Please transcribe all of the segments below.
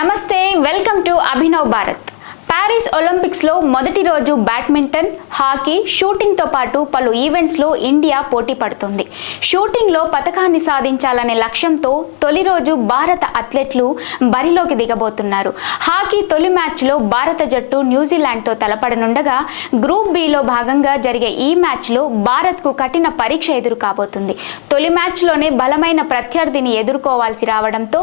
నమస్తే, welcome to Abhinav Bharat. Paris ఒలింపిక్స్లో మొదటి రోజు బ్యాడ్మింటన్, హాకీ, షూటింగ్తో పాటు పలు ఈవెంట్స్లో ఇండియా పోటీ పడుతుంది. షూటింగ్లో పతకాన్ని సాధించాలనే లక్ష్యంతో తొలి రోజు భారత అథ్లెట్లు బరిలోకి దిగబోతున్నారు. హాకీ తొలి మ్యాచ్లో భారత జట్టు న్యూజిలాండ్తో తలపడనుండగా గ్రూప్ బిలో భాగంగా జరిగే ఈ మ్యాచ్లో భారత్కు కఠిన పరీక్ష ఎదురు కాబోతుంది. తొలి మ్యాచ్లోనే బలమైన ప్రత్యర్థిని ఎదుర్కోవాల్సి రావడంతో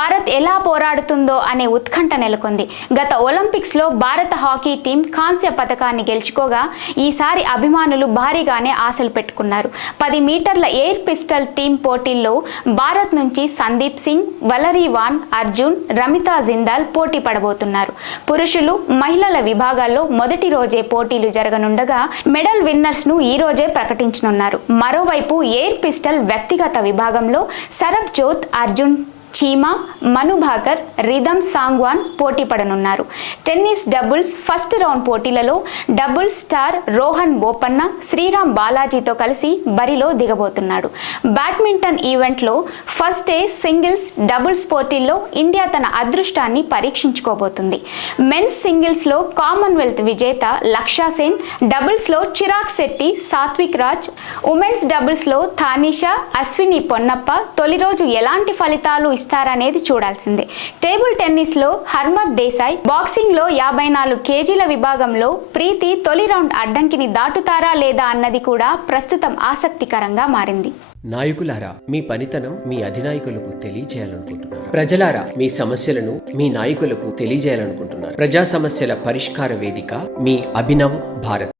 భారత్ ఎలా పోరాడుతుందో అనే ఉత్కంఠ నెలకొంది. గత ఒలింపిక్స్లో భారత హాకీ టీం కాంస్య పతకాన్ని గెలుచుకోగా ఈసారి అభిమానులు భారీగానే ఆశలు పెట్టుకున్నారు. 10 మీటర్ల ఎయిర్ పిస్టల్ టీం పోటీల్లో భారత్ నుంచి సందీప్ సింగ్, వలరీ వాన్, అర్జున్, రమితా జిందాల్ పోటీ పడబోతున్నారు. పురుషులు, మహిళల విభాగాల్లో మొదటి రోజే పోటీలు జరగనుండగా మెడల్ విన్నర్స్ ను ఈ రోజే ప్రకటించనున్నారు. మరోవైపు ఎయిర్ పిస్టల్ వ్యక్తిగత విభాగంలో సరబ్ జోత్, అర్జున్ చీమా, మను భాకర్, రిధమ్ సాంగ్వాన్ పోటీ పడనున్నారు. టెన్నిస్ డబుల్స్ ఫస్ట్ రౌండ్ పోటీలలో డబుల్ స్టార్ రోహన్ బోపన్న శ్రీరామ్ బాలాజీతో కలిసి బరిలో దిగబోతున్నాడు. బ్యాడ్మింటన్ ఈవెంట్లో ఫస్ట్ డే సింగిల్స్, డబుల్స్ పోటీల్లో ఇండియా తన అదృష్టాన్ని పరీక్షించుకోబోతుంది. మెన్స్ సింగిల్స్లో కామన్వెల్త్ విజేత లక్ష్య సేన్, డబుల్స్లో చిరాగ్ శెట్టి, సాత్విక్ రాజ్, ఉమెన్స్ డబుల్స్లో థానిషా, అశ్విని పొన్నప్ప తొలి రోజు ఎలాంటి ఫలితాలు ఇస్తారనేది చూడాల్సిందే. టేబుల్ టెన్నిస్ లో హర్మత్ దేశాయ్, బాక్సింగ్ లో 54 కేజీల విభాగంలో ప్రీతి తొలి రౌండ్ అడ్డంకిని దాటుతారా లేదా అన్నది కూడా ప్రస్తుతం ఆసక్తికరంగా మారింది. నాయకులారా, మీ పనితనం మీ అధినాయకులకు తెలియజేయాలనుకుంటున్నారు. ప్రజలారా, మీ సమస్యలను మీ నాయకులకు తెలియజేయాలనుకుంటున్నారు. ప్రజా సమస్యల పరిష్కార వేదిక మీ అభినవ్ భారత్.